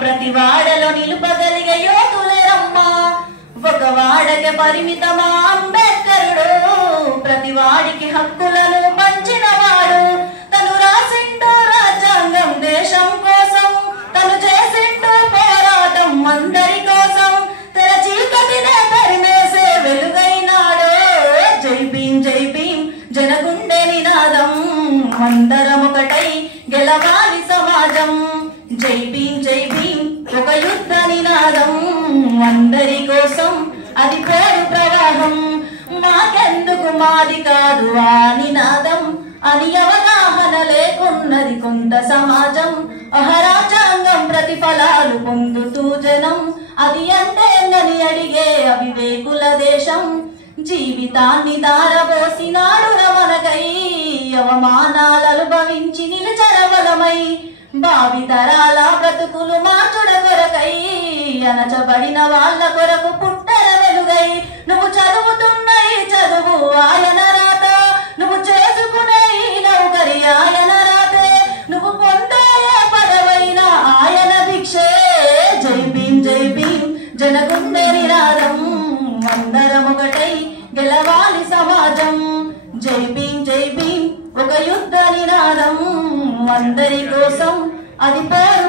ప్రతి వాడలో నిలుపగలిగే యోధులేరమ్మా ఒక వాడకి పరిమితమా అంబేద్కరుడు ప్రతి వాడికి హక్కులను పంచినవాడు తను రాసిండు రాజ్యాంగం దేశం కోసం తను చేసిండు పోరాటం అందరి కోసం తెర చీకటినే తరిమేసే వెలుగైనాడు జై భీం జనగుండె నినాదం అందరం ఒకటై గెలవాలి సమాజం జై భీం ఒక యుద్ధ నినాదం అందరి కోసం అది పేరు ప్రవాహం మాకెందుకు మాది కాదు ఆ నినాదం అని అవగాహన లేకున్నది కొంత సమాజం అహరాజాంగం ప్రతిఫలాలు పొందుతూ జనం అది అంటేందని అడిగే అవివేకుల దేశం జీవితాన్ని దారబోసినాడు రమణకై అవమానాలు అనుభవించి నిలుచరవలమై భావితరాల బ్రతుకులు మార్చుడ కొరకై అణచబడిన వాళ్ళ కొరకు పుట్టెర వెలుగై నువ్వు చదువుతున్న ఈ చదువు ఆయన రాత నువ్వు చేసుకునే ఈ నౌకరి ఆయన రాతే నువ్వు పొందే పదవైన ఆయన భిక్షే జై భీం జనగుండె నినాదం అందరం ఒకటై గెలవాలి సమాజం జై భీం ఒక యుద్ధ నినాదం అందరి కోసం అది పేరు